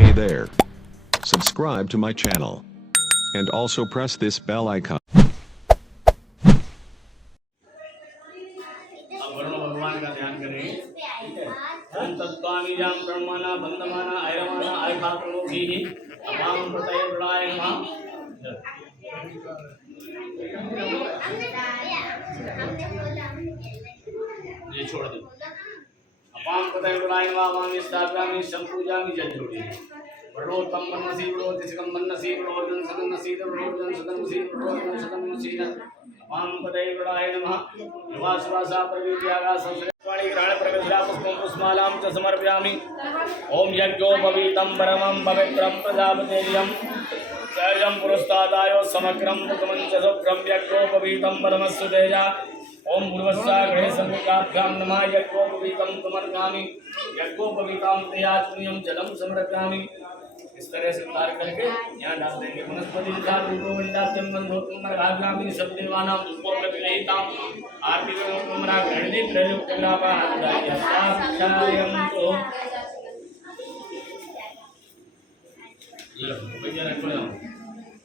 Hey there. Subscribe to my channel. And also press this bell icon. Varun भगवान का ध्यान करें। ओम तत्वानि जाम ब्रह्मणा बंधमाना ऐरमाना ऐकात्मोखी अपां प्रतये प्रणाय नमः। ये छोड़ दो। अपां प्रतये प्रणाय नमः। वामी स्थाप्यामि संपूजामि जल जोड़ी। वरोतम मनसी वरोतिसकम मनसी वरोजन सदन नसी वरोजन सदन नसी वरोजन सदन नसी अपां प्रतये प्रणाय नमः। निवासवासा प्रवीत्यागा संस्कृतवाणी ग्रहण प्रवेशा पुष्पं पुष्पमालां च समर्पयामि। ओम यज्ञोपवीतं परमं पवित्रं प्रजापतेयं सहजं पुरस्तादायो समग्रं प्रथमं च शुभ्रं यज्ञोपवीतं परमस्य तेजा। ओम पूर्वस्याग्रहे सम्मुखाभ्यां नमः। यज्ञोपवीतं समर्पयामि। यज्ञोपवीतं तेयाचुर्यं जलं समर्पयामि। इस तरह से उतार करके यहाँ डाल देंगे। वनस्पति गोविंदात्यम बंधोत्तम रागामी सब देवानां पुष्पोपलब्धितां आरती कुमरा गणदीप प्रयुक्त लाभा आदाय साक्षायं तो भैया रखो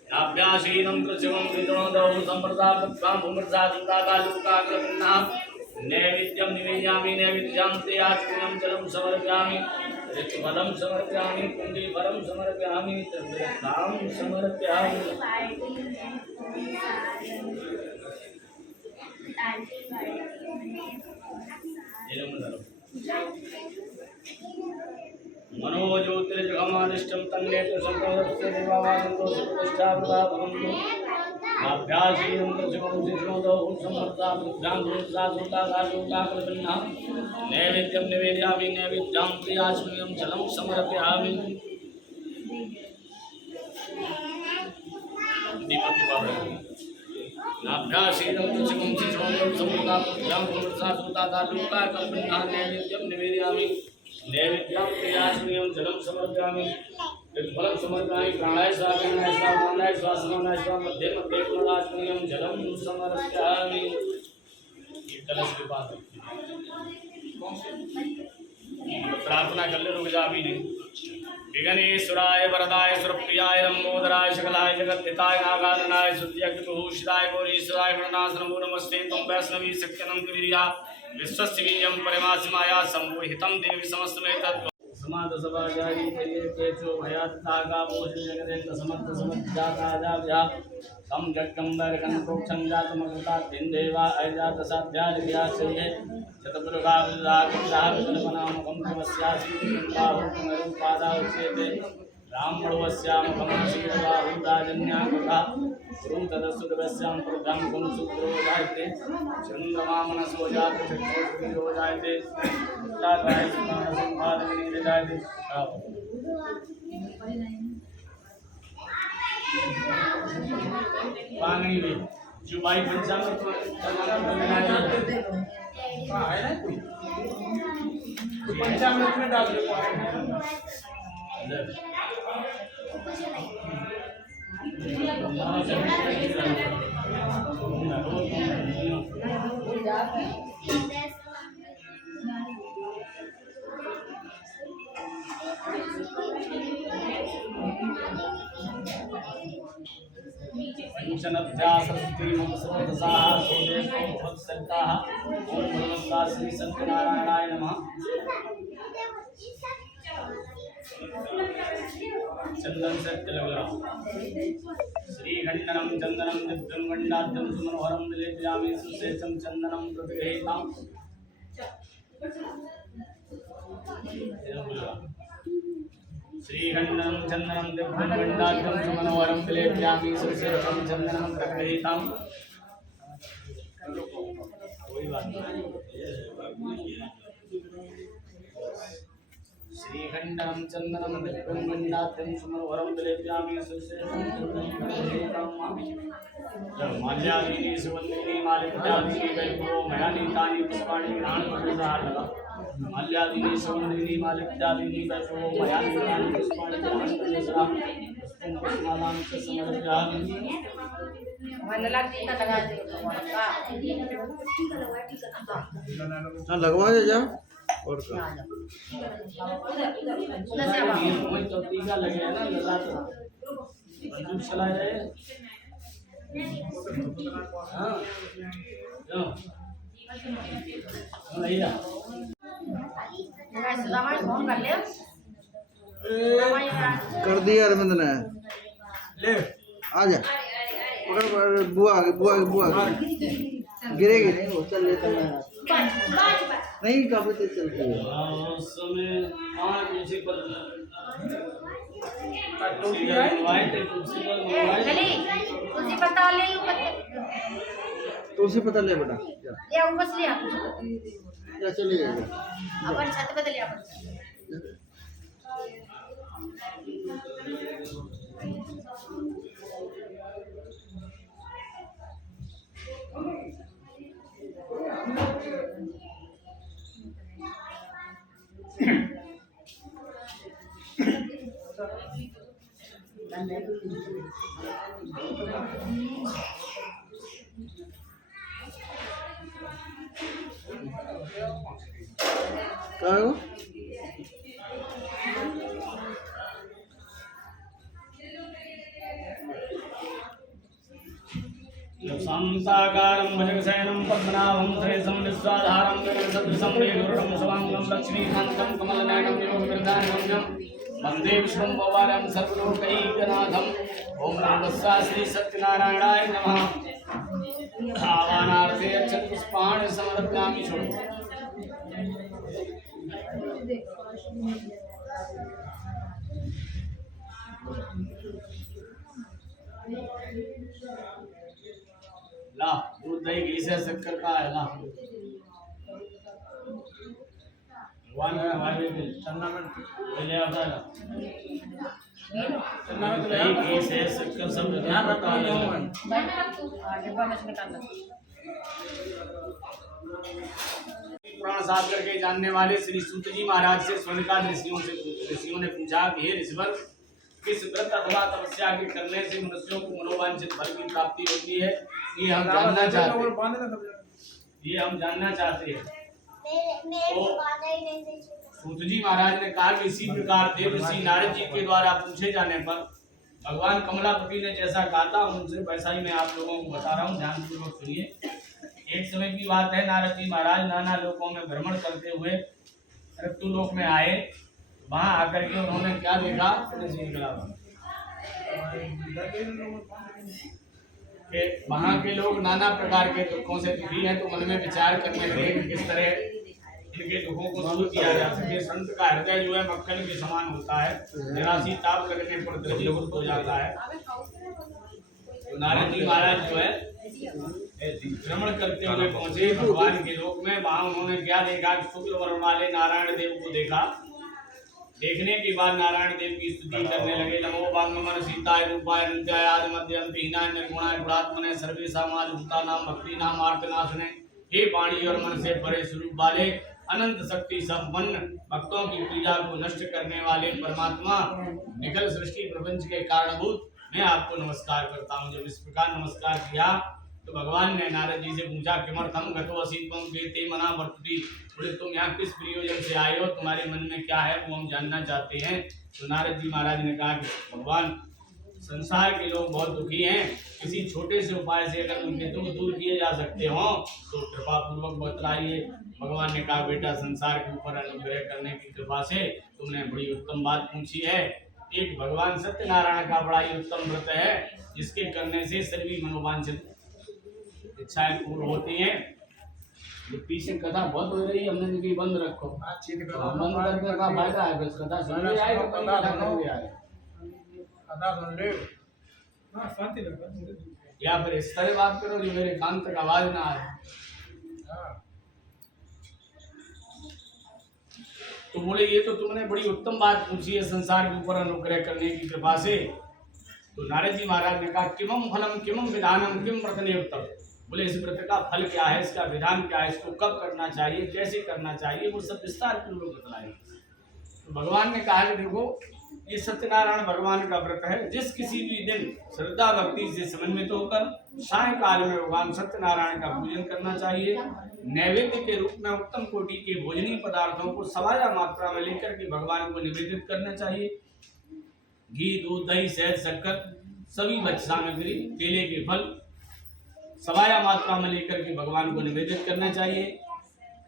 नाभ्याशीनं कृष्णं कृतनोदौ संप्रदापत्वां उमरसा सुताका लुकाग्रन्ना नैवेद्यं निवेदयामि। नैवेद्यं ते आचमनं जलं समर्पयामि। फलं समर्पयामि। कुंडी फलं समर्पयामि। तद्रतां समर्पयामि। मनोज्योतिर्जगमादिष्टं तन्नेत्र संप्रदस्य देवावासन्तो सुप्रतिष्ठा भवन्तु। नाभ्याशीनं कृष्णं कृष्णोदौ समर्पा बुद्धां गुरुसाधुता गाजुता कृष्णा नैवेद्यं निवेदयामि। नैवेद्यं प्रियाश्मयं जलं समर्पयामि। दीपक की बात नाभ्याशीनं कृष्णं कृष्णोदौ समर्पा बुद्धां गुरुसाधुता गाजुता कृष्णा नैवेद्यं निवेदयामि। नैवेद्यं प्रियाश्मयं जलं समर्पयामि। फलं समर्पयामि। प्राणाय स्वाहा प्राणाय स्वाहा प्राणाय स्वाहा समानाय स्वाहा मध्ये मध्ये प्राणाश्मयं जलं समर्पयामि। कलश के पास प्रार्थना कर ले, रुक जा अभी नहीं। विघ्नेश्वराय वरदाय सुरप्रियाय लंबोदराय सकलाय जगद्धिताय नागाननाय सुत्यग्निभूषिताय गौरीश्वराय गणनाथनमो नमस्ते। त्वं वैष्णवी शक्यनं गिरिया विश्वस्य वीर्यं परमासिमाया सम्मोहितं देवी समस्तमेतत् समाद सभाजाई केचो भयात्तागा भोजन जगदेन्द्र समर्थ समर्जाताजाभ्या तम जगम्बर कनकोक्षं जातमकृता देवा अजात साध्यादिव्याश्रये शतपुरुषा विद्रागुणाविकल्पनामुखं तमस्यासि बाहुमरूपादा उच्यते ब्राह्मणवस्यां कमलशीलबाहुराजन्याकृता गुरुतदसुदवस्यां प्रधां गुणसूत्रो जायते चन्द्रमा मनसो जात चक्षुर्यो जायते लागाय संभालने जायते। पानी में जुबाई पंचामृत है ना कोई पंचामृत में डाल दो। पंचनभ्यासस्त्रीमत्सवदसाः सोदेशो भवत्सत्ताः। ओम भगवता श्री सत्यनारायणाय नमः। चंदन से तिलक श्रीखंडनम चंदनम दिव्यं गंडाद्यं सुमनोहरं विलेपयामि। सुशेषं चंदनं प्रतिगृहीताम् श्रीखंडनम चंदनम दिव्यं गंडाद्यं सुमनोहरं विलेपयामि। सुशेषं चंदनं प्रतिगृहीताम् कोई बात नहीं। श्रीखंडनं चंदनं दिव्यं गंडाद्यं सुमनोहरं विलेपयामि। सुशेषं चंदनं प्रतिगृहीताम् माल्यादीनि सुवन्दीनि मालिकादीनि वैभवो मया नीतानि पुष्पाणि गृहाणपतिसालः। माल्यादीनि सुवन्दीनि मालिकादीनि वैभवो मया नीतानि पुष्पाणि गृहाणपतिसालः। पुष्पं पुष्पमालां च समर्पयामि। लगवा दे जा। और का आ जाओ उधर से अब आओ। वही तो टीका लगे है ना लगा तो बंदूक चला जाए। हाँ जाओ भैया रामायण फोन कर ले रामायण कर दिया अरविंद ने। ले आ जा पकड़ पकड़, बुआ आ गई बुआ आ गई बुआ आ गई। गिरेगी नहीं वो, चल लेता है नहीं काफी तेज चलती है। उस समय तुलसी पर तुलसी मंगवाए थे तुलसी पर मंगवाए थे। लली तुलसी पत्ता ले ऊपर तुलसी पता ले बेटा जा ले ऊपर से ले आ तुलसी पत्ता। जा चलिए अपन छत पे ले अपन कहाँ हो शांताकारं भजगशयनं पद्मनाभं सुरेशं निस्वाधारं गगनसदृशं मेघवर्णं शुभांगं लक्ष्मीकान्तं कमलनयनं योगवृद्धान्वन्यं वन्दे विष्णुं भवानं सर्वलोकैकनाथम्। ॐ नमः श्री सत्यनारायणाय नमः। आवाहनार्थे अक्षतपुष्पाणि समर्पयामि। छोड़ो ला दूध दही घी से शक्कर का है ला भगवान का हमारे भी चन्ना में ले आता है चन्ना में दही घी से शक्कर सब ध्यान रखता है। डिब्बा में से निकाल लो। पुराण साफ करके जानने वाले श्री सूत जी महाराज से स्वर्णिका ऋषियों ने पूछा कि हे ऋषिवर किस व्रत अथवा तपस्या के करने से मनुष्यों को मनोवांछित फल की प्राप्ति होती है, ये हम जानना चाहते हैं। तो सूत जी महाराज ने कहा कि इसी प्रकार देव ऋषि नारद जी के द्वारा पूछे जाने पर भगवान कमलापति ने जैसा कहा था उनसे वैसा ही मैं आप लोगों को बता रहा हूँ, ध्यानपूर्वक सुनिए। एक समय की बात है, नारद जी महाराज नाना लोकों में भ्रमण करते हुए ऋतु लोक में आए। वहां आकर के उन्होंने क्या देखा कि वहां के लोग नाना प्रकार के दुखों से दुखी हैं, तो मन में विचार करने लगे कि किस तरह इनके दुखों को दूर किया जा सके। संत का हृदय जो है मक्खन के समान होता है, जरा सी ताप लगने पर द्रवीभूत हो जाता है। तो नारद जी महाराज जो है भ्रमण करते हुए पहुंचे भगवान के लोक में। वहां उन्होंने क्या देखा कि शुक्ल वर्ण वाले नारायण देव को देखा। देखने के बाद नारायण देव की स्तुति करने लगे। नमो वांगमन सीताय रूपाय नित्याय आदि मध्य अंतहीनाय निर्गुणाय गुणात्मने सर्वेषां भूतानां भक्तिनां आर्तनाशने। हे वाणी और मन से परे स्वरूप वाले अनंत शक्ति संपन्न भक्तों की पीड़ा को नष्ट करने वाले परमात्मा, निखिल सृष्टि प्रपंच के कारणभूत, मैं आपको नमस्कार करता हूँ। जब इस प्रकार नमस्कार किया तो भगवान ने नारद जी से पूछा किमर्थम गतो असि त्वं केते मना वर्तति। बोले तुम यहाँ किस प्रयोजन से आए हो, तुम्हारे मन में क्या है वो हम जानना चाहते हैं। तो नारद जी महाराज ने कहा कि भगवान संसार के लोग बहुत दुखी हैं, किसी छोटे से उपाय से अगर उनके दुख दूर किए जा सकते हो तो कृपा पूर्वक बतलाइए। भगवान ने कहा बेटा संसार के ऊपर अनुग्रह करने की कृपा से तुमने बड़ी उत्तम बात पूछी है। एक भगवान सत्यनारायण का बड़ा ही उत्तम व्रत है जिसके करने से सभी मनोवांछित इच्छाएं पूर्ण होती हैं। ये पीछे कथा बहुत हो रही है, हमने कहा बंद रखो। बंद करने का फायदा है, बस कथा सुन ले आए तो कथा करोगे आए या फिर इस तरह बात करो जो मेरे कान तक आवाज ना आए। तो बोले ये तो तुमने बड़ी उत्तम बात पूछी है संसार के ऊपर अनुग्रह करने की कृपा से। तो नारद जी महाराज ने कहा किमं फलम किमं विधानम किम व्रत नियुक्तम। बोले इस व्रत का फल क्या है, इसका विधान क्या है, इसको कब करना चाहिए, कैसे करना चाहिए, वो सब विस्तार पूर्वक बतलाए। तो भगवान ने कहा कि देखो ये सत्यनारायण भगवान का व्रत है। जिस किसी भी दिन श्रद्धा भक्ति से समन्वित होकर सायंकाल में भगवान सत्यनारायण का पूजन करना चाहिए। नैवेद्य के रूप में उत्तम कोटि के भोजनीय पदार्थों को सवाया मात्रा में लेकर के भगवान को निवेदित करना चाहिए। घी, दूध, दही, शहद, शक्कर सभी भक्ष्य सामग्री, केले के फल सवाया मात्रा में लेकर के भगवान को निवेदित करना चाहिए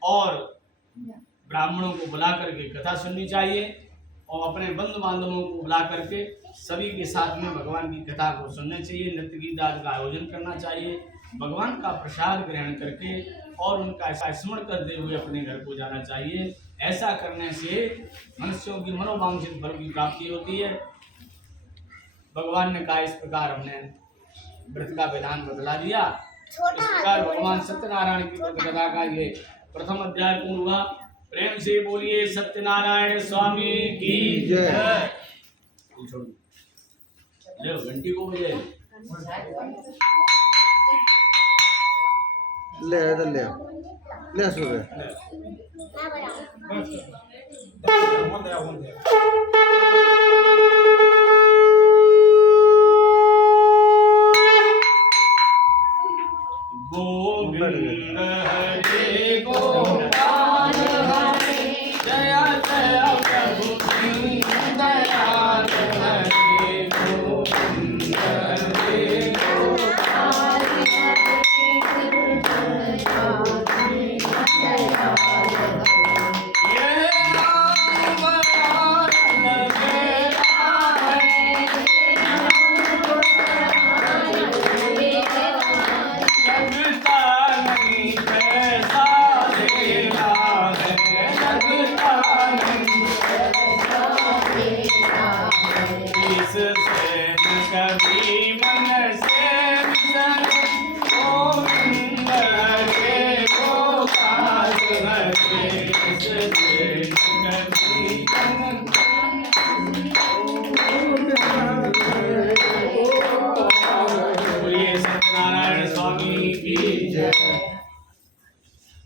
और ब्राह्मणों को बुला करके कथा सुननी चाहिए और अपने बंधु बांधवों को बुला करके सभी के साथ में भगवान की कथा को सुनना चाहिए। नृत्य गीत आदि का आयोजन करना चाहिए। भगवान का प्रसाद ग्रहण करके और उनका स्मरण करते हुए अपने घर को जाना चाहिए। ऐसा करने से मनुष्यों की मनोवांछित फल की प्राप्ति होती है। भगवान ने कहा इस प्रकार हमने व्रत का विधान बतला दिया। इस प्रकार भगवान सत्यनारायण की व्रत कथा का ये प्रथम अध्याय पूर्ण हुआ। प्रेम से बोलिए सत्यनारायण स्वामी की जय। ले घंटी को बजे ले सुबह गोविंद हरे गोपाल हरे जय जय प्रभु दयाल हरे गोविंद हरे गोपाल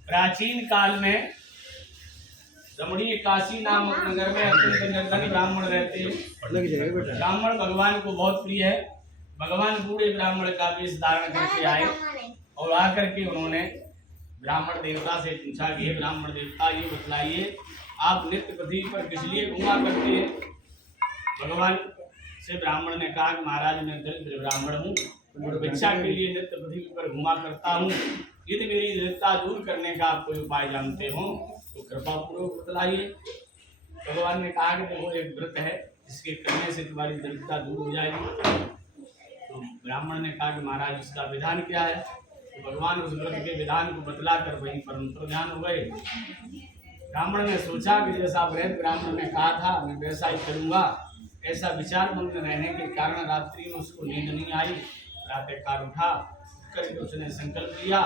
प्राचीन काल में दमड़ी काशी नामक नगर में अत्यंत निर्धनी ब्राह्मण रहते हैं। ब्राह्मण भगवान को बहुत प्रिय है। भगवान बूढ़े ब्राह्मण का वेश धारण करके आए और आकर के उन्होंने ब्राह्मण देवता से पूछा कि हे ब्राह्मण देवता ये बतलाइए आप नित्य पृथ्वी पर किस लिए घूमा करते हैं। भगवान से ब्राह्मण ने कहा कि महाराज मैं दरिद्र ब्राह्मण हूँ और भिक्षा के लिए नित्य पृथ्वी पर घुमा करता हूँ। यदि मेरी दरिद्रता दूर करने का आप कोई उपाय जानते हो तो कृपा पूर्वक बतलाइए। भगवान ने कहा कि देखो एक व्रत है जिसके करने से तुम्हारी दरिद्रता दूर हो जाएगी। तो ब्राह्मण ने कहा कि महाराज इसका विधान क्या है। तो भगवान उस व्रत के विधान को बतलाकर वहीं पर अंतर्ध्यान हो गए। ब्राह्मण ने सोचा कि जैसा वृद्ध ब्राह्मण ने कहा था मैं वैसा ही करूँगा। ऐसा विचार मंद रहने के कारण रात्रि में उसको नींद नहीं आई। प्रातःकाल उठा करके उसने संकल्प लिया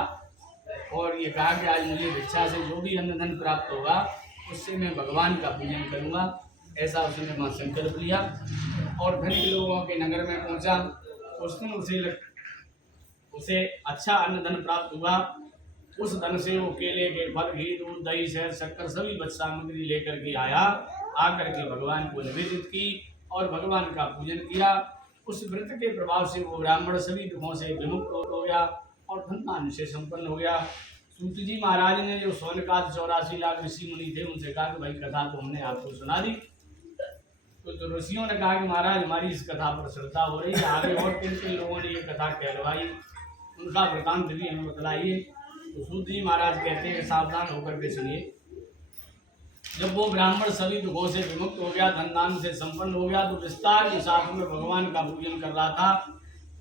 और ये कहा कि आज मुझे भिक्षा से जो भी अन्न धन प्राप्त होगा उससे मैं भगवान का पूजन करूँगा। ऐसा उसने वहाँ संकल्प लिया और धनी लोगों के नगर में पहुँचा। उस दिन उसे अच्छा अन्न धन प्राप्त हुआ। उस धन से वो केले के फल, घी, दूध, दही, शहद, शक्कर सभी भक्ष्य सामग्री लेकर के आया। आकर के भगवान को निवेदित की और भगवान का पूजन किया। उस व्रत के प्रभाव से वो ब्राह्मण सभी दुखों से विमुक्त हो गया और धन से संपन्न हो गया। सूत जी महाराज ने जो सोनकाद 84 लाख ऋषि मुनि थे उनसे कहा कि भाई कथा तो हमने आपको सुना दी। तो ऋषियों ने कहा कि महाराज हमारी इस कथा पर श्रद्धा हो रही है, आगे और किन किन लोगों ने ये कथा कहलवाई उनका वृतांत भी हमें बतलाइए। तो सूत जी महाराज कहते हैं सावधान होकर के सुनिए। जब वो ब्राह्मण सभी दुखों से विमुक्त हो गया, धन दान से संपन्न हो गया, तो विस्तार के साथ में भगवान का पूजन कर रहा था।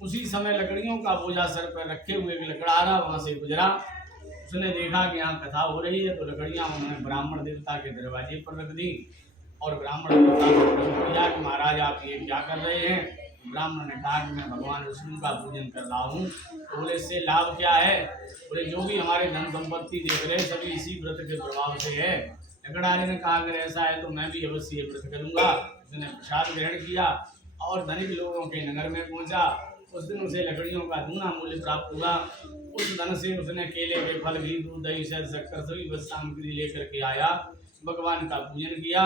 उसी समय लकड़ियों का बोझा सर पर रखे हुए लकड़हारा वहां से गुजरा। उसने देखा कि यहाँ कथा हो रही है तो लकड़ियां उन्होंने ब्राह्मण देवता के दरवाजे पर रख दी और ब्राह्मण देवता को प्रश्न किया कि महाराज आप ये क्या कर रहे हैं। ब्राह्मण ने कहा कि मैं भगवान विष्णु का पूजन कर रहा हूँ। तो बोले इससे लाभ क्या है। बोले जो भी हमारे धन संपत्ति देख रहे सभी इसी व्रत के प्रभाव से है। लकड़हारे ने कहा अगर ऐसा है तो मैं भी अवश्य ये व्रत करूँगा। उसने प्रसाद ग्रहण किया और धनिक लोगों के नगर में पहुँचा। उस दिन उसे लकड़ियों का दूना मूल्य प्राप्त हुआ। उस धन से उसने केले के फल, घी, दूध, दही, शहद, शक्कर सभी भक्ष्य सामग्री लेकर के आया। भगवान का पूजन किया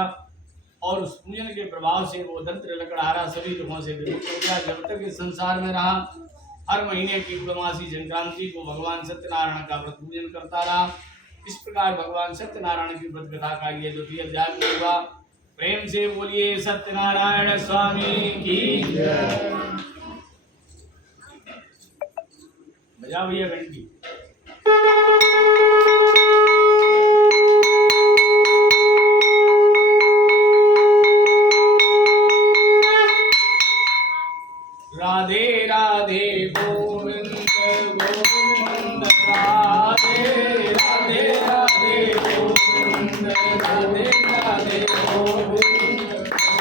और उस पूजन के प्रभाव से वो दंत्र लकड़हारा सभी दुखों से विमुक्त हो गया। जब तक इस संसार में रहा हर महीने की पूर्णमासी संक्रांति को भगवान सत्यनारायण का व्रत पूजन करता रहा। इस प्रकार भगवान सत्यनारायण की व्रत कथा का ये द्वितीय अध्याय हुआ। प्रेम से बोलिए सत्यनारायण स्वामी की जय। बजाओ भैया घंटी। राधे राधे गोविंद गोविंद राधे राधे राधे गोविंद राधे राधे गोविंद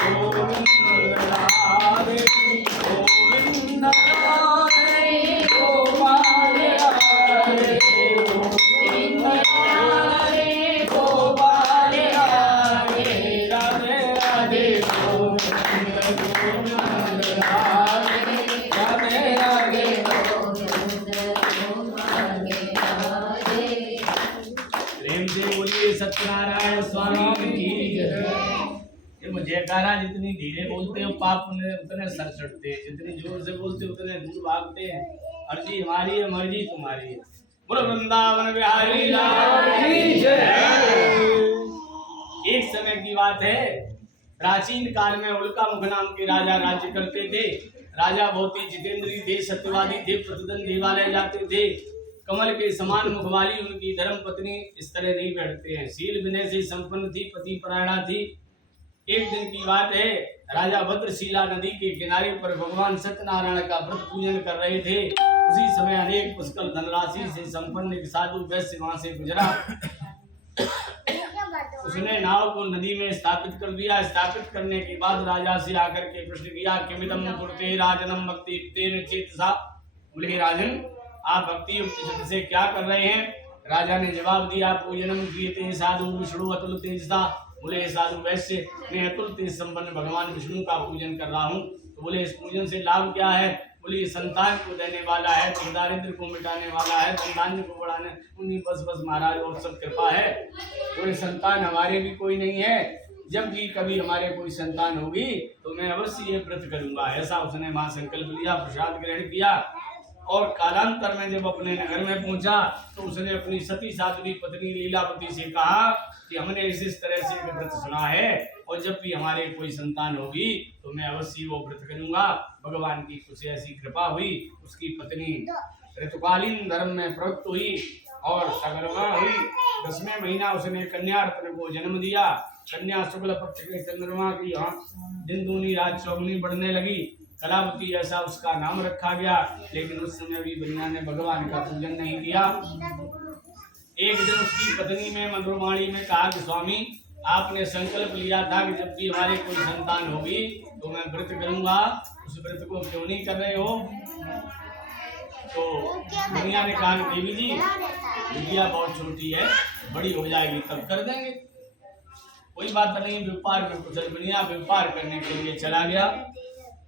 गोविंद राधे गोविंद राधे गोपाल राधे गोविंद राधे गोपाल राधे राधे राधे गोविंद गोविंद राधे प्रेम से बोलिए सत्यनारायण स्वामी की जय। ये जयकारा जितनी धीरे बोलते हो पाप उतने सर चढ़ते हैं, जितनी जोर से बोलते हो उतने दूर भागते हैं। अर्जी हमारी है, मर्जी तुम्हारी है। बोलो वृंदावन बिहारी लाल की जय। एक समय की बात है, प्राचीन काल में उल्का मुख नाम के राजा राज्य करते थे। राजा बहुत ही जितेंद्रीय थे, सत्यवादी थे, प्रतिदिन देवालय जाते थे। कमल के समान मुख वाली उनकी धर्म पत्नी इस तरह नहीं बैठते हैं। शील विनय से संपन्न थी, पति परायणा थी। एक दिन की बात है, राजा भद्रशिला नदी के किनारे पर भगवान सत्यनारायण का व्रत पूजन कर रहे थे। उसी समय अनेक पुष्कल धनराशि से संपन्न एक साधु वैश्य वहां से गुजरा। उसने नाव को नदी में स्थापित कर दिया। स्थापित करने के बाद राजा से आकर के प्रश्न किया, किमिदम कुरुते राजनम भक्ति युक्तेन चेतसा। बोले राजन, आप भक्ति युक्त चित्त से क्या कर रहे हैं? राजा ने जवाब दिया, पूजनम कीते साधु विष्णु अतुल तेजसा। बोले साधु वैश्य, मैं अतुल तेज संपन्न भगवान विष्णु का पूजन कर रहा हूँ। तो बोले इस पूजन से लाभ क्या है? बोले संतान को देने वाला है, दारिद्र को मिटाने वाला है, धन को बढ़ाने। उन्हीं बस महाराज और सब कृपा है। कोई संतान हमारे भी कोई नहीं है। जब भी कभी हमारे कोई संतान होगी तो मैं अवश्य ये व्रत करूंगा। ऐसा उसने वहां संकल्प लिया, प्रसाद ग्रहण किया। और कालांतर में जब अपने नगर में पहुंचा तो उसने अपनी सती साध्वी पत्नी लीलावती से कहा कि हमने इस तरह से व्रत सुना है और जब भी हमारे कोई संतान होगी तो मैं अवश्य वो व्रत करूंगा। भगवान की कुछ ऐसी कृपा हुई, उसकी पत्नी ऋतुकालीन धर्म में प्रवृत्त हुई और सगर्भा हुई। 10वें महीना उसने कन्या रत्न को जन्म दिया। कन्या शुक्ल पक्ष के चंद्रमा की दिन दूनी रात चौगुनी बढ़ने लगी। कलावती ऐसा उसका नाम रखा गया। लेकिन उस समय भी दुनिया ने भगवान का पूजन नहीं किया। एक दिन उसकी पत्नी में मधुरवाणी में कहा कि स्वामी, आपने संकल्प लिया था कि जब भी हमारे कोई संतान होगी तो मैं व्रत करूंगा, उस व्रत को क्यों नहीं कर रहे हो? तो दुनिया ने कहा कि देवी जी, बिटिया बहुत छोटी है, बड़ी हो जाएगी तब कर देंगे। कोई बात नहीं। व्यापार में कुशल बनिया, व्यापार करने के लिए चला गया।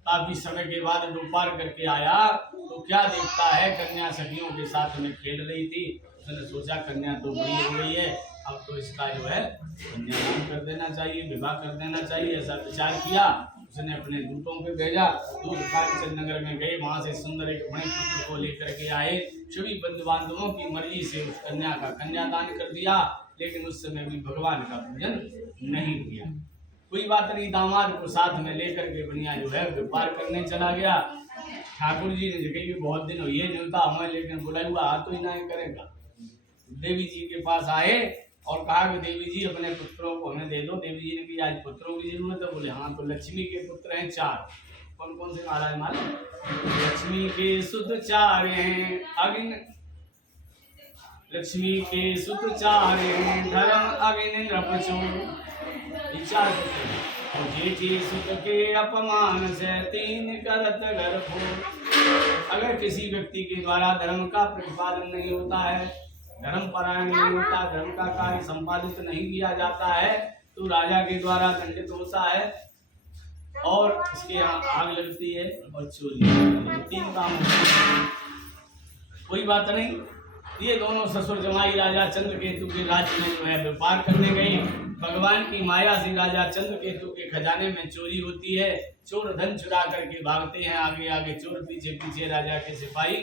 काफी समय के बाद व्यापार करके आया तो क्या देखता है, कन्या सखियों के साथ में खेल रही थी। उसने सोचा कन्या तो बड़ी हो गई है, अब तो इसका जो है कन्यादान कर देना चाहिए, विवाह कर देना चाहिए। ऐसा विचार किया। उसने अपने दूतों पे भेजा। दूत कांचन नगर में गए, वहां से सुंदर एक मणि पुत्र को लेकर के आए। सभी बंधु बांधवों की मर्जी से उस कन्या का कन्यादान कर दिया। लेकिन उस समय भी भगवान का पूजन नहीं किया। कोई बात नहीं, दामाद को साथ में लेकर के बढ़िया जो है व्यापार करने चला गया। ठाकुर जी ने कही कि बहुत दिन हुई है न्यूनता हमें, लेकिन बुलाया हुआ हाथ तो ही नहीं करेगा। देवी जी के पास आए और कहा कि देवी जी अपने पुत्रों को हमें दे दो। देवी जी ने कहा आज पुत्रों की जरूरत है। बोले हाँ, तो लक्ष्मी के पुत्र हैं 4। कौन कौन से महाराज मालूम? लक्ष्मी के सुत 4 हैं अग्नि, लक्ष्मी के सुत 4 हैं धर्म अग्नि नृपचो। 4 पुत्र हैं। और जेठी सुत के अपमान से 3 करत गर्भ। अगर किसी व्यक्ति के द्वारा धर्म का प्रतिपादन नहीं होता है, धर्म परायण नहीं होता, धर्म का कार्य संपादित नहीं किया जाता है तो राजा के द्वारा दंडित होता है और इसके यहाँ आग लगती है और चोरी। 3 काम होते हैं। कोई बात नहीं। ये दोनों ससुर जमाई राजा चंद्रकेतु के राज्य में जो है व्यापार करने गए। भगवान की माया से राजा चंद्रकेतु के खजाने में चोरी होती है। चोर धन चुरा करके भागते हैं, आगे आगे चोर, पीछे पीछे राजा के सिपाही।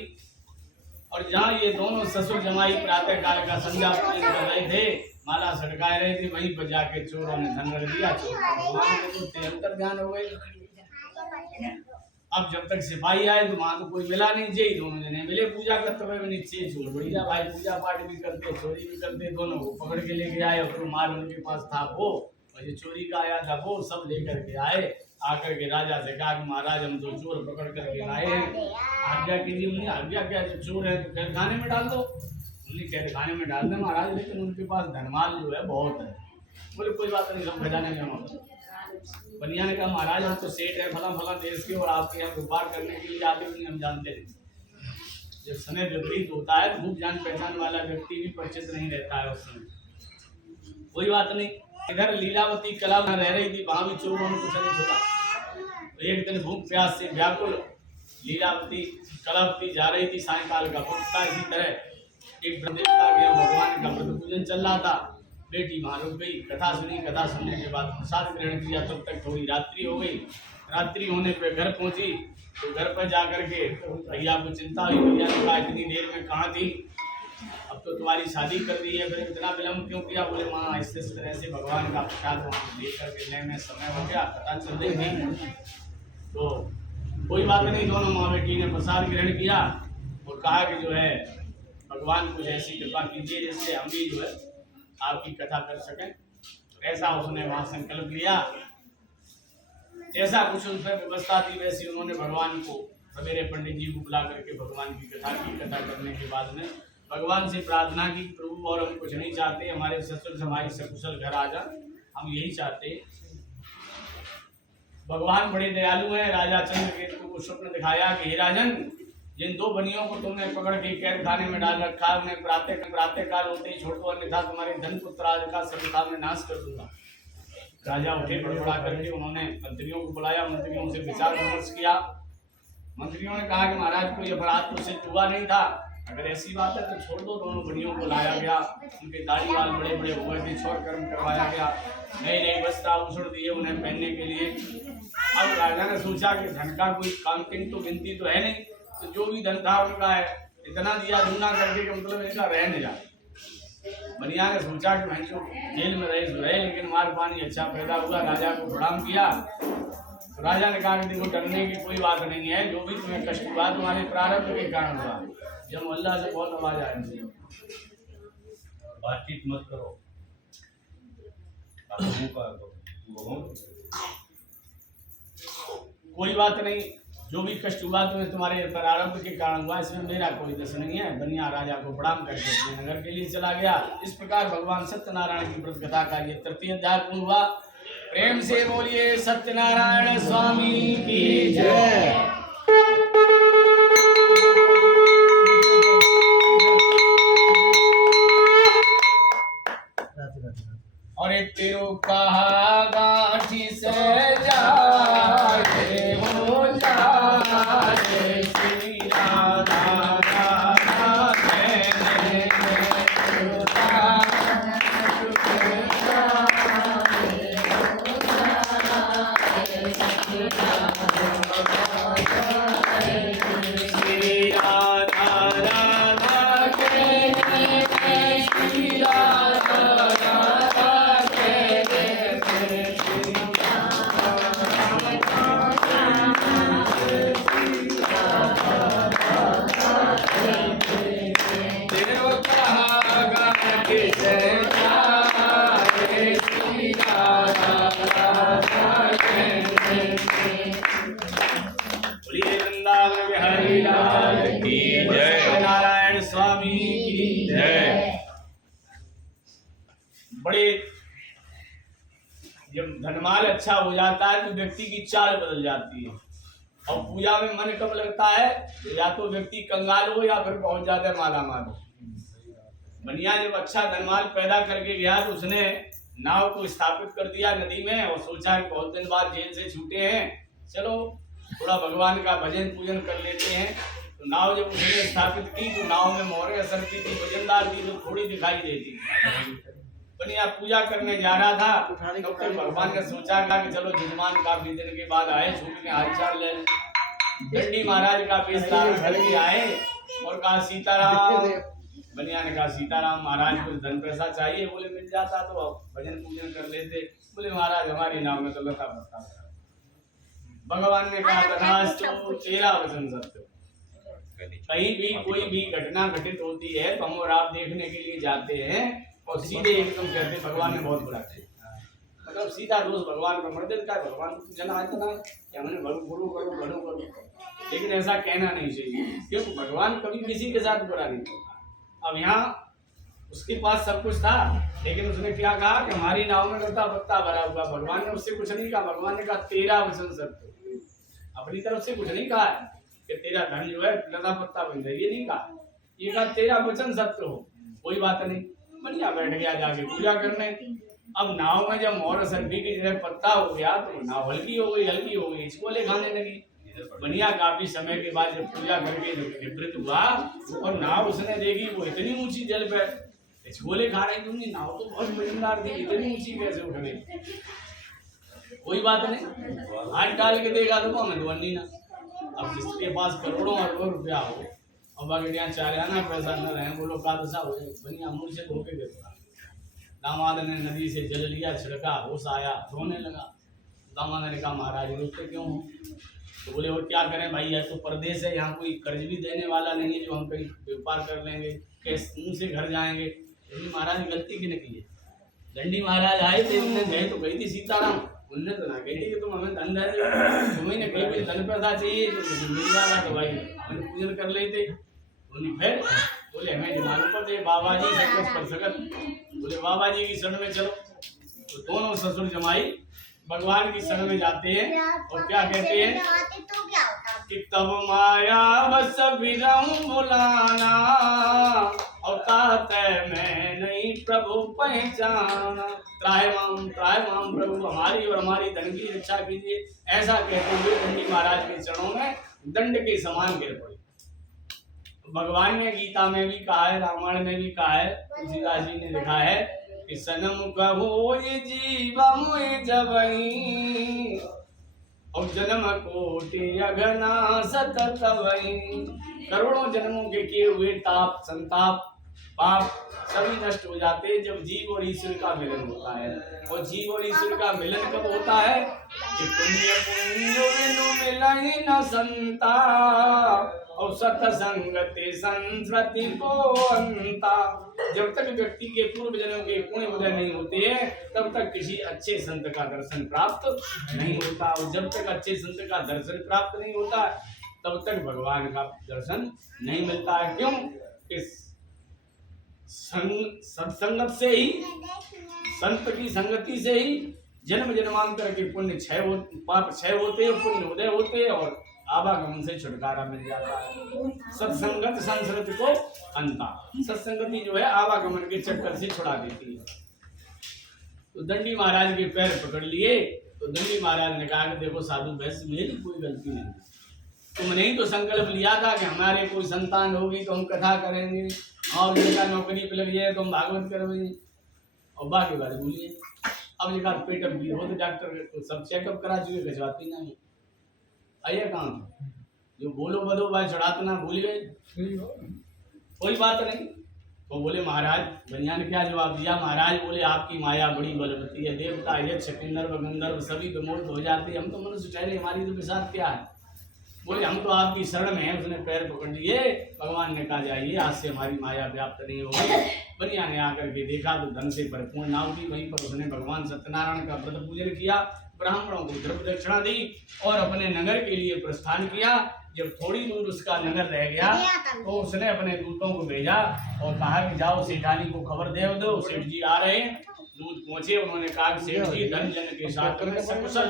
और जहाँ ये दोनों ससुर जमाई प्रातः काल का संध्या पूजन कर रहे थे, माला सटकाए रहे थे, वहीं पर जाके चोरों ने धन रख दिया। चोर भगवान के तो निरंतर ध्यान हो गए। अब जब तक सिपाही आए तो वहां तो कोई मिला नहीं, जे दोनों जने मिले पूजा करते हुए। नीचे चोर बढ़िया भाई पूजा पाठ भी करते, चोरी भी करते, दोनों को पकड़ के लेके आए। और माल उनके पास था वो, और जो चोरी का आया था वो, सब लेकर के आए। आकर के राजा से कहा कि महाराज हम तो चोर पकड़ करके लाए हैं, आज्ञा कीजिए। उन्हें आज्ञा क्या, जो चोर है तो कैद खाने में डाल दो। उन्हें कैद खाने में डाल दे महाराज, लेकिन उनके पास धनमाल जो है बहुत है। बोले कोई बात नहीं, सब खजाने में जमा। बनिया ने कहा महाराज हम तो सेठ है फला फला देश के, और आपके यहाँ व्यापार करने के लिए आते नहीं, हम जानते नहीं। जब समय विपरीत होता है तो खूब जान पहचान वाला व्यक्ति भी परिचित नहीं रहता है उस समय। कोई बात नहीं। इधर लीलावती कला में रह रही थी, वहां भी चोरों ने कुछ नहीं छोड़ा। तो एक दिन भूख प्यास से व्याकुल लीलावती कलावती जा रही थी, सायंकाल का वक्त था। इसी तरह एक ब्रह्मदेवता के भगवान का व्रत पूजन चल रहा था। बेटी वहां रुक गई, कथा सुनी। कथा सुनने के बाद प्रसाद ग्रहण किया। तब तक थोड़ी रात्रि हो गई। रात्रि होने पे घर पहुंची तो घर पर जाकर के भैया को चिंता हुई। भैया ने कहा इतनी देर में कहाँ थी, अब तो तुम्हारी शादी कर दी है, फिर इतना विलम्ब क्यों किया। बोले माँ इस तरह से भगवान का प्रसाद वहाँ लेकर के लेने में समय हो गया, कथा चल रही थी। तो कोई बात नहीं, दोनों माँ बेटी ने प्रसाद ग्रहण किया और कहा कि जो है भगवान कुछ ऐसी कृपा कीजिए जिससे हम भी जो है आपकी कथा कर सकें। ऐसा उसने वहां संकल्प लिया। जैसा कुछ उन पर व्यवस्था थी वैसी उन्होंने भगवान को, सवेरे पंडित जी को बुला करके भगवान की कथा की। कथा करने के बाद में भगवान से प्रार्थना की, प्रभु और हम कुछ नहीं चाहते, हमारे ससुर जमाई सकुशल घर आ जा, हम यही चाहते। भगवान बड़े दयालु हैं। राजा चंद्रकेतु को स्वप्न दिखाया कि हे राजन, जिन दो बनियों को तुमने पकड़ के कैद खाने में डाल रखा है, उन्हें प्रातः काल होते ही छोड़ दो, अन्यथा तुम्हारे धन पुत्र आदि का सभी में नाश कर दूंगा। राजा उठे, बड़बड़ा करके उन्होंने मंत्रियों को बुलाया, मंत्रियों से विचार विमर्श किया। मंत्रियों ने कहा कि महाराज कोई अपराध तो सिद्ध हुआ नहीं था, अगर ऐसी बात है तो छोड़ दो। दोनों बनियों को लाया गया, उनके दाढ़ी वाल बड़े बड़े हुए थे, छोड़ कर्म करवाया गया, नए नए वस्त्र आभूषण दिए उन्हें पहनने के लिए। अब राजा ने सोचा कि धन का कोई कामकिन तो गिनती तो है नहीं, तो जो भी धन था उनका है इतना दिया दुना करके कि मतलब इनका रह नहीं जाए। बनिया ने सोचा कि मैं जो जेल में रहे तो रहे, लेकिन मार पानी अच्छा पैदा हुआ। राजा को प्रणाम किया तो राजा ने कहा कि देखो डरने की कोई बात नहीं है, जो भी तुम्हें कष्ट हुआ तुम्हारे प्रारब्ध के कारण हुआ। जब अल्लाह से बहुत आवाज आ रही है, बातचीत मत करो, कोई बात नहीं, जो भी कष्ट हुआ तुम्हें तुम्हारे प्रारब्ध के कारण हुआ, इसमें मेरा कोई दोष नहीं है। बनिया राजा को प्रणाम करके अपने नगर के लिए चला गया। इस प्रकार भगवान सत्यनारायण की व्रत कथा का ये तृतीय अध्याय पूर्ण हुआ। प्रेम से बोलिए सत्यनारायण स्वामी की जय। और एक तेरो कहा गाठी से जाए हो जाए श्री राधा राधा कहने श्री राधा राधा कहने श्री राधा नारायण स्वामी की जय। बड़े जब धनमाल अच्छा हो जाता है तो व्यक्ति की चाल बदल जाती है। और पूजा में मन कब लगता है, या तो व्यक्ति कंगाल हो या फिर बहुत ज्यादा मालामाल हो। बनिया जब अच्छा धनमाल पैदा करके गया तो उसने नाव को स्थापित कर दिया नदी में, और सोचा कि बहुत दिन बाद जेल से छूटे हैं, चलो थोड़ा भगवान का भजन पूजन कर लेते हैं। तो नाव जब उसने स्थापित की तो नाव में मोहरें असर की थी, वजनदार थी, तो थोड़ी दिखाई देती। बढ़िया पूजा करने जा रहा था, तब तक भगवान ने सोचा था कि चलो जजमान काफी दिन के बाद आए, छूट के हालचाल ले। दंडी महाराज का वेश धारण करके आए और कहा सीताराम। बनिया ने कहा सीताराम महाराज कुछ धन पैसा चाहिए, बोले मिल जाता तो भजन पूजन कर लेते। बोले महाराज हमारी नाव में तो लता पड़ता है। भगवान ने कहा तथास्तु, तेरा वचन सत्य। कहीं भी कोई भी घटना घटित होती है तो हम और आप देखने के लिए जाते हैं और सीधे एकदम कहते हैं भगवान ने बहुत बड़ा किया, मतलब सीधा दोष भगवान पर मर देता है। भगवान को पूछना आता है कि हमने गुरु करो, लेकिन ऐसा कहना नहीं चाहिए, क्योंकि भगवान कभी किसी के साथ बुरा नहीं करता। अब यहाँ उसके पास सब कुछ था, लेकिन उसने क्या कहा कि हमारी नाव में लता पत्ता भरा हुआ। भगवान ने उससे कुछ नहीं कहा, भगवान ने कहा तेरा वचन सत्य। अपनी तरफ से कुछ नहीं कहा है कि तेरा धन जो है लता पत्ता बन जाए, ये नहीं कहा। ये कहा तेरा वचन सत्य हो, कोई बात नहीं। बढ़िया बैठ गया जाके पूजा करने। अब नाव में जब मोर सर्दी की जगह पत्ता हो गया तो नाव हल्की हो गई, इसको ले खाने लगी। बढ़िया काफी समय के बाद जब पूजा करके निवृत्त हुआ और नाव उसने देखी वो इतनी ऊंची जल पे छोले खा रही थी। नाव तो बहुत मजेदार थी, इतनी ऊंची कैसे उठ गई? कोई बात नहीं, हाथ डाल के देखा तो हमें दुआनी ना। अब जिसके पास करोड़ों अरबों रुपया हो और बाकी यहाँ चार आना पैसा न रहे, वो लोग का दशा हो जाए। बढ़िया मुंह से धोके देखा। दामाद ने नदी से जल लिया, छिड़का, होश आया, रोने लगा। दामाद ने कहा महाराज रोते क्यों हो? तो बोले और क्या करें भाई, यह तो परदेश है, यहाँ कोई कर्ज भी देने वाला नहीं है जो हम कहीं व्यापार कर लेंगे, कैसे मुँह से घर जाएंगे। लेकिन महाराज गलती किने की है? दंडी महाराज आए थे, उन्होंने गए तो गई थी सीताराम, उनने तो ना कही थी कि तुम हमें धन दे दो, तुम्हें ने कही धन पैसा चाहिए तो मिल जाएगा तो भाई हम पूजन कर लेते। फिर बोले हमें डिमांड पर दे बाबा जी सकत कर सकत। बोले बाबा जी की शरण में चलो। तो दोनों ससुर जमाई भगवान की शरण में जाते हैं और क्या कहते हैं कि तब माया बस बिरहूं बुलाना और कहते मैं नहीं प्रभु पहचाना। त्राहिमाम प्रभु हमारी और हमारी धन की रक्षा कीजिए। ऐसा कहते हुए दंडी महाराज के चरणों में दंड के समान गिर पड़े। भगवान ने गीता में भी कहा है, रामायण में भी कहा है, तुलसीदास जी ने लिखा है कि सनम कहो ये जीवा मोए जबई और जन्म कोटि अघना सतत वही। करोड़ों जन्मों के किए हुए ताप संताप पाप सभी नष्ट हो जाते हैं जब जीव और ईश्वर का मिलन होता है। और जीव और ईश्वर का मिलन कब होता है कि पुण्य पुण्य बिनु मिलहि न संता और सत्संगति संस्कृति को अंता। जब तक व्यक्ति के पूर्व जन्मों के पुण्य उदय नहीं होते हैं तब तक किसी अच्छे संत का दर्शन प्राप्त नहीं होता। और जब तक अच्छे संत का दर्शन प्राप्त नहीं होता तब तक भगवान का दर्शन नहीं मिलता है। क्यों? इस सत्संगत से ही, संत की संगति से ही जन्म जन्मांतर के पुण्य पाप क्षय होते हैं, पुण्य उदय होते हैं और आवागमन से छुटकारा मिल जाता है। सत्संगत संस्कृति को अंता। सत्संगति जो है आवागमन के चक्कर से छुड़ा देती है। तो दंडी महाराज के पैर पकड़ लिए तो दंडी महाराज ने कहा कि देखो साधु वैसे मेरी कोई गलती नहीं, तुमने ही तो संकल्प लिया था कि हमारे कोई संतान होगी तो हम कथा करेंगे और जिनका नौकरी पे लग जाए तो हम भागवत करेंगे और बाकी बात भूलिए। अब जगह पेट की हो तो डॉक्टर को सब चेकअप करा चुके, खिंचवाती नहीं आइए काम जो बोलो बदो भाई चढ़ाते ना भूल गए, कोई बात नहीं। तो बोले महाराज बनिया ने क्या जवाब दिया? महाराज बोले आपकी माया बड़ी बलवती है, देवता यक्ष किन्नर गंधर्व सभी विमोहित हो जाते हैं, हम तो मनुष्य ठहरे, हमारी तो विसात क्या है? बोले हम तो आपकी शरण में हैं। उसने पैर पकड़ लिए। भगवान ने कहा जाइए आज से हमारी माया व्याप्त नहीं होगी। बनिया ने आकर के देखा तो धन से परिपूर्ण नाव थी। वहीं पर उसने भगवान सत्यनारायण का व्रत पूजन किया, ब्राह्मणों को द्रव्य दक्षिणा दी और अपने नगर के लिए प्रस्थान किया। जब थोड़ी दूर उसका नगर रह गया तो उसने अपने दूतों को भेजा और कहा कि जाओ सेठानी को खबर दे दो, सेठ जी आ रहे हैं। दूत पहुंचे, उन्होंने कहा कि सेठ जी धन जन के साथ में सकुशल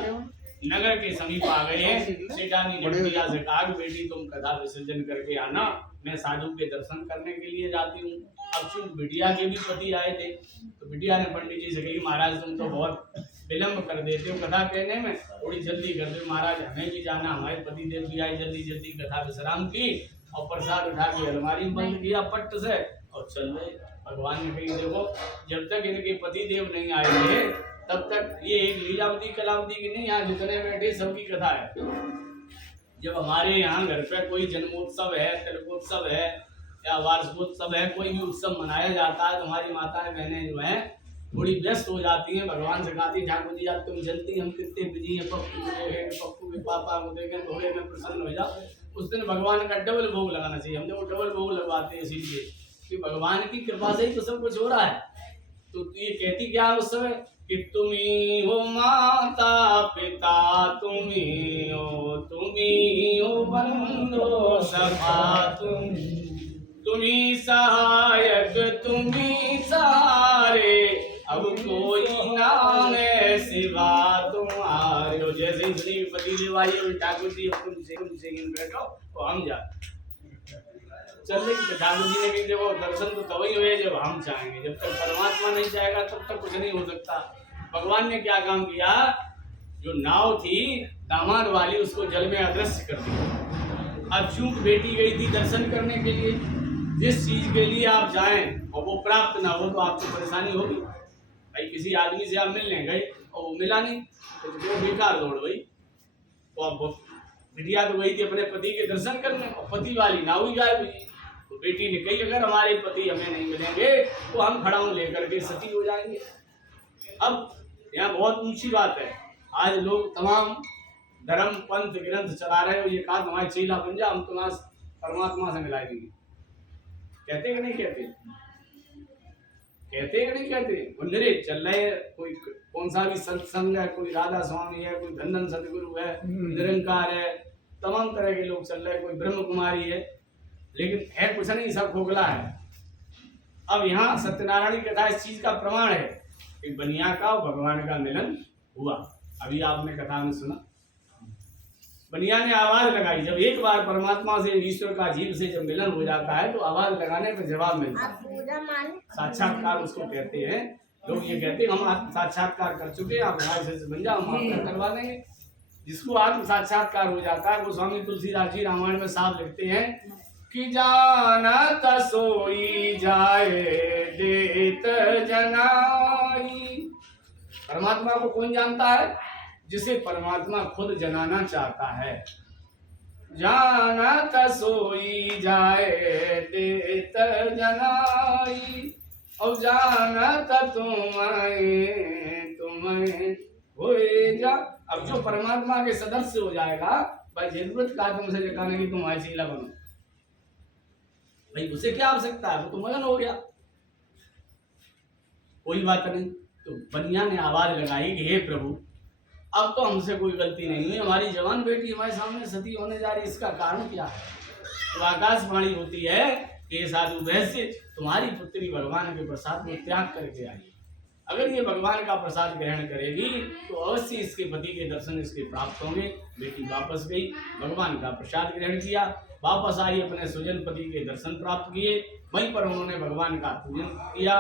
नगर के समीप आ गए हैं। सेठानी ने बिटिया से कहा कि बेटी तुम कथा विसर्जन करके आना, मैं साधु के दर्शन करने के लिए जाती हूँ। अब चूंकि बिटिया के भी पति आए थे तो बिटिया ने पंडित जी से कही महाराज तुम तो बहुत विलम्ब कर देते हो कथा कहने में, थोड़ी जल्दी कर दो। महाराज हमें भी जाना, हमारे पति देव भी आए, जल्दी जल्दी कथा विश्राम की और प्रसाद उठा के अलमारी बंद किया पट्ट से और चल गए। भगवान ने कही देखो जब तक इनके पति देव नहीं आए थे तब तक ये एक लीलावती कलावती की नहीं, यहाँ जितने बैठे सबकी कथा है। जब हमारे यहाँ घर पे कोई जन्मोत्सव है, तिलकोत्सव है या वार्षिकोत्सव है, कोई भी उत्सव मनाया जाता है तो हमारी माताएं बहनें जो हैं थोड़ी व्यस्त हो जाती हैं, भगवान से कहती ठाकुर जी आप तुम जनती हम कितने बिजी हैं, पप्पू को देखें, पप्पू के पापा को देखें, थोड़े में प्रसन्न हो जाओ। उस दिन भगवान का डबल भोग लगाना चाहिए। हम लोग डबल भोग लगवाते हैं इसीलिए कि भगवान की कृपा से ही तो सब कुछ हो रहा है। तो ये कहती क्या है उस समय कि तुम्ही हो माता पिता, तुम्ही हो बंधु सखा, तुम्ही सहायक, तुम्ही सहारे, अब कोई नाम है सिवा तुम्हारे। तो जैसे ही सुनी पति देव आई ठाकुर जी तुमसे बैठो तो हम जा चल ठाकुर जी ने भी देखो दर्शन तो तभी हुए जब हम चाहेंगे, जब तक परमात्मा नहीं चाहेगा तब तक कुछ नहीं हो सकता। भगवान ने क्या काम किया, जो नाव थी दामाद वाली उसको जल में अदृश्य कर दिया। अब चूंकि बेटी गई थी दर्शन करने के लिए, जिस चीज के लिए आप जाएं और वो प्राप्त ना हो तो आपको परेशानी होगी। भाई किसी आदमी से आप मिलने गए और वो मिला नहीं तो वो बेकार दौड़ गई। तो अब बिटिया तो गई थी अपने पति के दर्शन करने और पति वाली नाव ही गायब हुई। तो बेटी ने कही अगर हमारे पति हमें नहीं मिलेंगे तो हम खड़ाऊं लेकर के सती हो जाएंगे। अब यहाँ बहुत ऊंची बात है, आज लोग तमाम धर्म पंथ ग्रंथ चला रहे हो, ये कहा तुम्हारे चेला बन जा हम तुम्हारे परमात्मा से मिला देंगे। कहते कि नहीं कहते, कहते कि नहीं कहते। मंदिरे चल रहे कोई कौन सा भी सत्संग है, कोई राधा स्वामी है, कोई धंधन सतगुरु है, निरंकार है, तमाम तरह के लोग चल रहे, कोई ब्रह्म कुमारी है, लेकिन है कुछ नहीं, सब खोखला है। अब यहाँ सत्यनारायण की कथा इस चीज का प्रमाण है कि बनिया का और भगवान का मिलन हुआ। अभी आपने कथा में सुना, बनिया ने आवाज लगाई। जब एक बार परमात्मा से ईश्वर का जीव से जब मिलन हो जाता है तो आवाज लगाने पर जवाब मिलता है। साक्षात्कार उसको कहते हैं। लोग ये कहते हैं हम साक्षात्कार कर चुके हैं, आप से बन जाओ, हम आपका करवा देंगे। जिसको आत्म साक्षात्कार हो जाता है, गोस्वामी तुलसीदास जी रामायण में साफ लिखते हैं कि जानत सोई जाए देत जनाई। परमात्मा को कौन जानता है? जिसे परमात्मा खुद जनाना चाहता है। जानत सोई जाए देत जनाई, और जानत तुम्हें होए जा। अब जो परमात्मा के सदस्य हो जाएगा, भाई जरूरत का तुमसे कहने की तुम चीला बनो, भाई उसे क्या आवश्यकता है, वो तो मगन हो गया, कोई बात नहीं। तो बनिया ने आवाज लगाई कि हे प्रभु अब तो हमसे कोई गलती नहीं हुई, हमारी जवान बेटी हमारे सामने सती होने जा रही, इसका कारण क्या है? तो आकाशवाणी होती है कि साधु वैश्य तुम्हारी पुत्री भगवान के प्रसाद में त्याग करके आई। अगर ये भगवान का प्रसाद ग्रहण करेगी तो अवश्य इसके पति के दर्शन इसके प्राप्त होंगे। बेटी वापस गई, भगवान का प्रसाद ग्रहण किया, वापस आई, अपने सुजन पति के दर्शन प्राप्त किए। वहीं पर उन्होंने भगवान का पूजन किया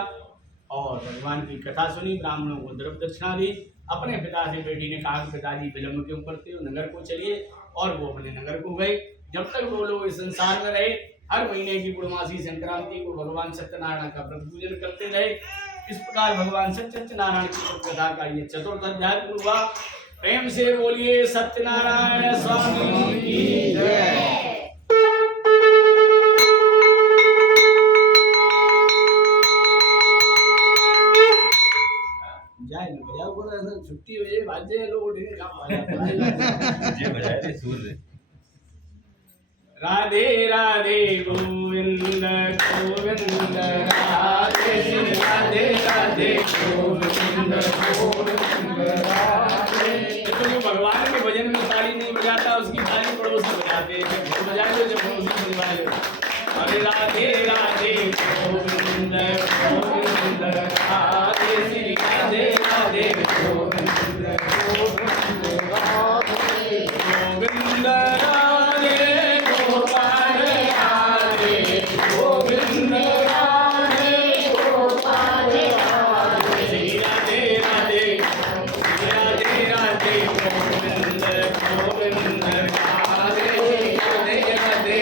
और भगवान की कथा सुनी, ब्राह्मणों को द्रव्य दक्षिणा दी। अपने पिता से बेटी ने कहा पिताजी विलम्ब क्यों करते हो, नगर को चलिए, और वो अपने नगर को गए। जब तक वो लोग इस संसार में रहे, हर महीने की पूर्णमासी संक्रांति को भगवान सत्यनारायण का व्रत पूजन करते रहे। इस प्रकार भगवान सत्यनारायण की कथा का ये चतुर्थ अध्याय हुआ। प्रेम से बोलिए सत्यनारायण स्वामी की जय। छुट्टी हो जाए बाजे लोग उठने काम आ जाता है। राधे राधे गोविंद गोविंद राधे राधे राधे गोविंद गोविंद राधे। तो भगवान के भजन में ताली नहीं बजाता, उसकी ताली पड़ोसी बजाते हैं, जब बजाए तो जब पड़ोसी बजाए। अरे राधे राधे गोविंद गोविंद राधे श्री राधे राधे गोविंद गोविंद राधे गोविंद राधे गोपाल राधे गोविंद राधे गोपाल राधे श्री राधे राधे राधे राधे गोविंद गोविंद राधे राधे राधे।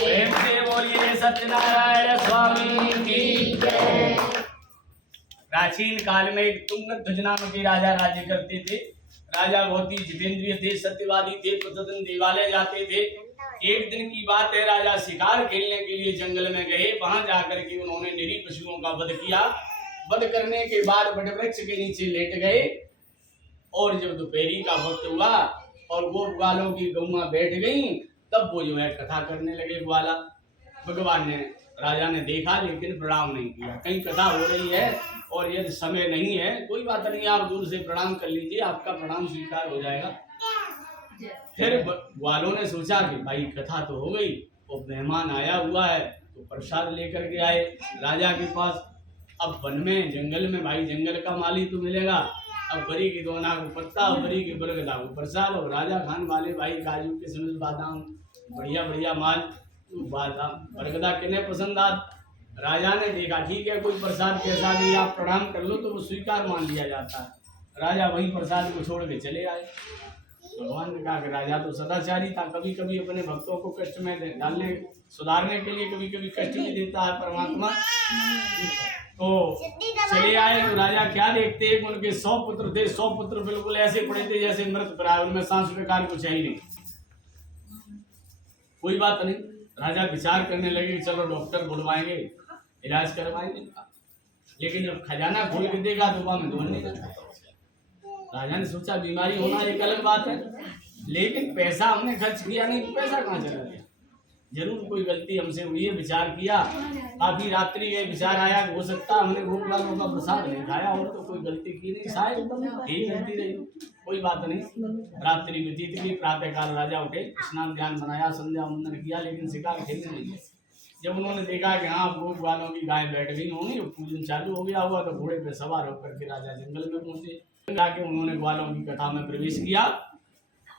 प्रेम से बोलिए प्राचीन काल में एक तुंगध्वज नाम के राजा राज्य करते थे। राजा बहुत ही जितेंद्रिय थे, सत्यवादी थे, प्रतिदिन देवालय जाते थे। एक दिन की बात है, राजा शिकार खेलने के लिए जंगल में गए। वहां जाकर के उन्होंने निरीह पशुओं का वध किया। वध करने के बाद वटवृक्ष के नीचे लेट गए और जब दोपहरी का वक्त हुआ और वो ग्वालों की गौवा बैठ गई, तब वो जो है कथा करने लगे ग्वाला। भगवान ने, राजा ने देखा लेकिन प्रणाम नहीं किया। कहीं कथा हो रही है और यदि समय नहीं है, कोई बात नहीं, आप दूर से प्रणाम कर लीजिए, आपका प्रणाम स्वीकार हो जाएगा। फिर ग्वालों ने सोचा कि भाई कथा तो हो गई और मेहमान आया हुआ है तो प्रसाद लेकर के आए राजा के पास। अब वन में, जंगल में, भाई जंगल का माली तो मिलेगा। अब बरी की दोना को पत्ता और बरी की बरगदा को प्रसाद, और राजा खान वाले भाई काजू किशमिश बादाम बढ़िया बढ़िया माल, बादाम बरगदा किन्हें पसंद आ। राजा ने देखा ठीक है, कोई प्रसाद कैसा भी आप प्रणाम कर लो तो वो स्वीकार मान लिया जाता है। राजा वही प्रसाद को छोड़ के चले आए। भगवान ने कहा कि राजा तो सदाचारी था, कभी कभी अपने भक्तों को कष्ट में डालने, सुधारने के लिए कभी कभी कष्ट भी देता है परमात्मा। तो चले आए तो राजा क्या देखते हैं, उनके 100 पुत्र थे। 100 पुत्र बिल्कुल ऐसे पड़े थे जैसे मृत प्राय, उनमें सांस विकार कुछ है ही नहीं। कोई बात नहीं, राजा विचार करने लगे कि चलो डॉक्टर बुलवाएंगे, इलाज करवाएंगे। लेकिन जब खजाना खोल के देखा तो वहां में धोन नहीं था। राजा ने सोचा बीमारी होना एक अलग बात है, लेकिन पैसा हमने खर्च किया नहीं तो पैसा कहाँ चला गया, जरूर कोई गलती हमसे हुई है। विचार किया, काफी रात्रि ये विचार आया हो सकता हमने भूख वालों का प्रसाद नहीं खाया, और तो कोई गलती की नहीं, शायद यही गलती रही, कोई बात नहीं। रात्रि व्यतीत की, प्रातः काल राजा उठे, स्नान ध्यान बनाया, संध्या वंदन किया, लेकिन शिकार खेलने नहीं गए। जब उन्होंने देखा कि हाँ भूख वालों की गाय बैठ गई होंगी, पूजन चालू हो गया हुआ, तो घोड़े पे सवार होकर के राजा जंगल में पहुंचे। जाके उन्होंने ग्वालों की कथा में प्रवेश किया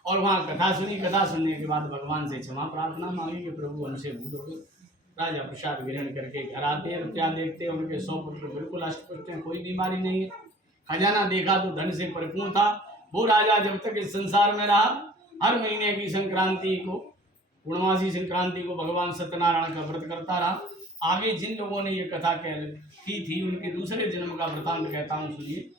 और वहाँ कथा सुनी। कथा सुनने के बाद भगवान से क्षमा प्रार्थना मांगी कि प्रभु हमसे भूल हो गई। राजा प्रसाद ग्रहण करके घर आते हैं, क्या देखते हैं उनके 100 पुत्र बिल्कुल अष्टपुष्ट हैं, कोई बीमारी नहीं है। खजाना देखा तो धन से परिपूर्ण था। वो राजा जब तक इस संसार में रहा, हर महीने की संक्रांति को, पूर्णमासी संक्रांति को भगवान सत्यनारायण का व्रत करता रहा। आगे जिन लोगों ने ये कथा की थी उनके दूसरे जन्म का वृतांत कहता हूँ, सुनिए।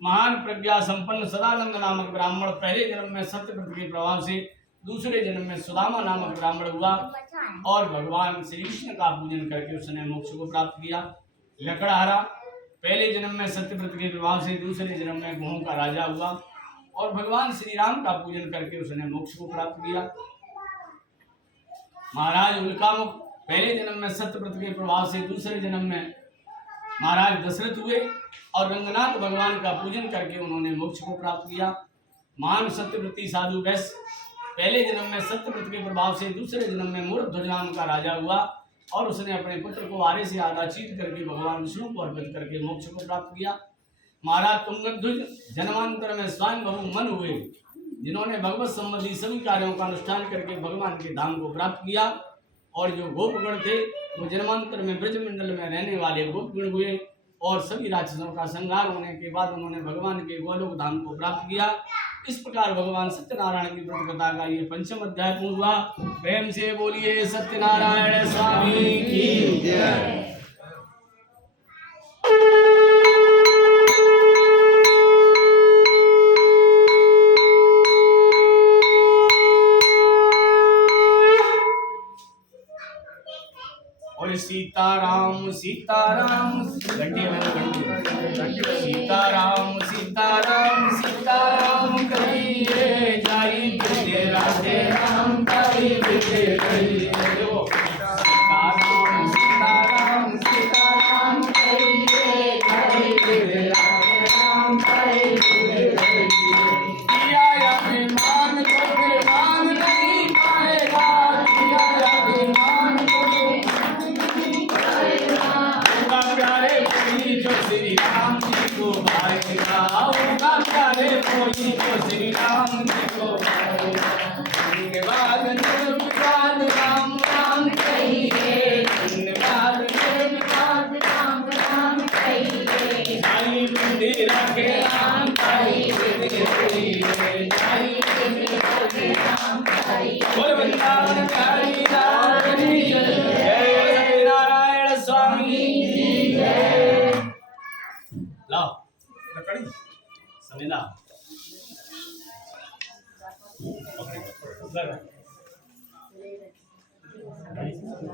महान प्रज्ञा संपन्न सदानंद नामक ब्राह्मण पहले जन्म में सत्यव्रत के प्रभाव से दूसरे जन्म में सुदामा नामक ब्राह्मण हुआ और भगवान श्री कृष्ण का पूजन करके उसने मोक्ष को प्राप्त किया। लकड़हारा पहले जन्म में सत्यव्रत के प्रभाव से दूसरे जन्म में गोहों का राजा हुआ और भगवान श्री राम का पूजन करके उसने मोक्ष को प्राप्त किया। महाराज उल्कामुख पहले जन्म में सत्यव्रत के प्रभाव से दूसरे जन्म में महाराज दशरथ हुए और रंगनाथ भगवान का पूजन करके उन्होंने मोक्ष को प्राप्त किया। महान सत्यव्रती साधु वैश्य पहले जन्म में सत्यव्रत के प्रभाव से दूसरे जन्म में मूर्धध्वज नाम का राजा हुआ और उसने अपने पुत्र को आरे से आधा चीर करके भगवान विष्णु को अर्पित करके मोक्ष को प्राप्त किया। महाराज तुंगध्वज जन्मांतर में स्वयं बहु मन हुए, जिन्होंने भगवत संबंधी सभी कार्यों का अनुष्ठान करके भगवान के धाम को प्राप्त किया। और जो गोपगण थे वो जन्मांतर में ब्रजमंडल में रहने वाले गोपगण हुए और सभी राक्षसों का संहार होने के बाद उन्होंने भगवान के गोलोक धाम को प्राप्त किया। इस प्रकार भगवान सत्यनारायण की व्रत कथा का ये 5वां अध्याय पूर्ण हुआ। प्रेम से बोलिए सत्यनारायण स्वामी की जय। और सीताराम सीताराम घंटी सीताराम सीताराम सीताराम कहिए जाई बिरधे राधे राम कहि बिरधे कहिए। सीताराम सीताराम सीताराम कहिए जाई बिरधे राधे राम कहि बिरधे कहिए। किया अभिमान को फिर मान नहीं पाएगा, किया अभिमान को प्यारे कोई जो श्री राम जी को भाएगा, होगा प्यारे कोई जो श्री राम जी को भाएगा। धन्यवाद निर्विवाद राम राम कहिए, धन्यवाद निर्विवाद राम राम कहिए। जाई बिरधे राधे राम कहि बिरधे कहिए, जाई बिरधे राधे राम कहि। बोल वृंदावन बिहारी लाल की जय। नारायण स्वामी लाओ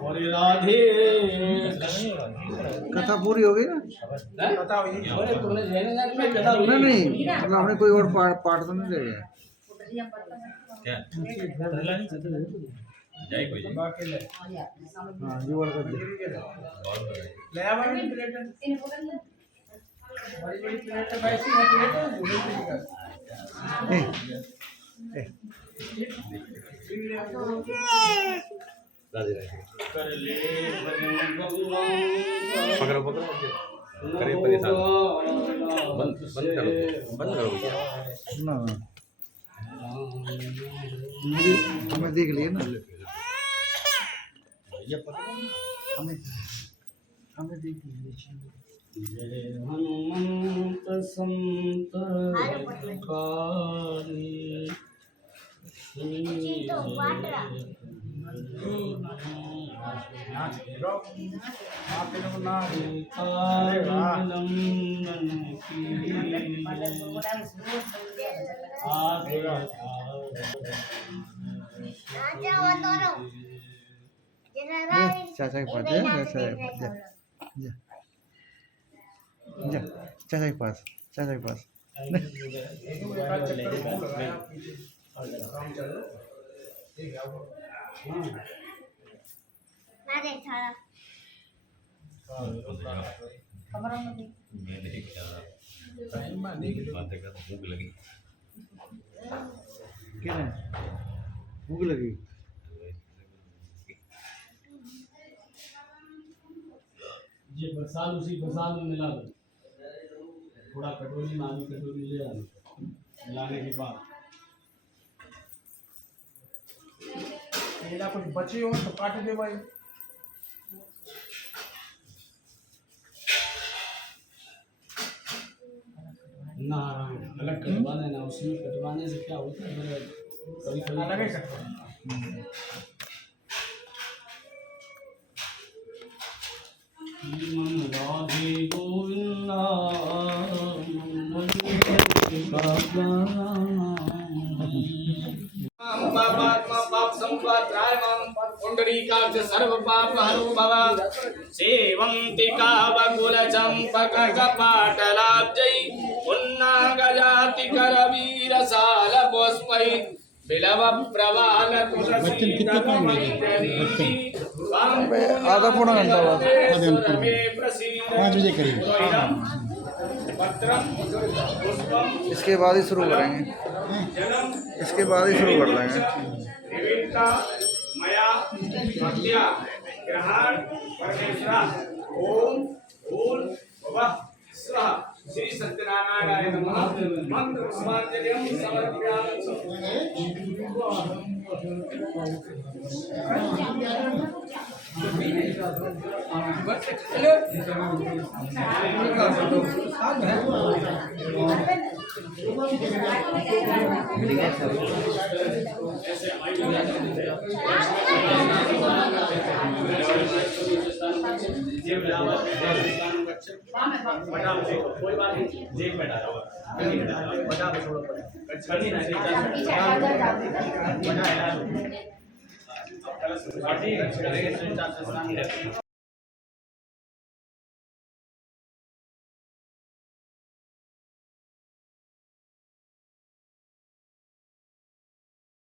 और राधे कथा पूरी हो गई ना? कथा हुई अरे तूने जैन जात में कथा हुई नहीं मतलब हमने कोई और पाठ तो नहीं ले गया। क्या जाए कोई हाँ ये वाला कर दे। ले आ बड़ी प्लेट इन्हें पकड़ ले बड़ी बड़ी प्लेट है वैसी है प्लेट बड़ी बड़ी का राधे राधे कर ले भजन भगवान पकड़ो पकड़ो करे परेशान बंद करो भैया ना हमें देख लिए ना। हमें हमें देख लिए। जय हनुमंत संत चाचा के पास जा, चाचा के पास जा, जा चाचा के पास, चाचा के पास। कमरों में भी मैंने क्या बातें कर भूख लगी क्या है? भूख लगी। ये प्रसाद उसी प्रसाद में मिला दो थोड़ा कटोरी नानी कटोरी ले आना मिलाने के बाद मेरा कुछ बचे हो तो काट दे भाई। नारायण अलग कटवाने ना उसमें कटवाने से क्या होता है कभी कभी अलग ही सकते हैं। मन राधे गोविंदा पुंडरीकाक्ष सर्व पाप हरो भव सेवंतिका बकुल चंपक कपाटलाब्जै पुन्नागजाति करवीर साल पुष्पै बिलव प्रवाल तुलसी आधा पौना घंटा हुआ। 5 बजे करीब इसके बाद ही शुरू करेंगे, इसके बाद ही शुरू कर देंगे। मया भक्त्या ग्रहण परमेश्वरा ओम भूल भुवः स्वः श्री सत्यनारायणाय नमः मंत्र पुष्पांजलिं समर्पयामि। कोई बात नहीं जेब में डाला हुआ बता दो छोड़ो करनी ना बना है ना कल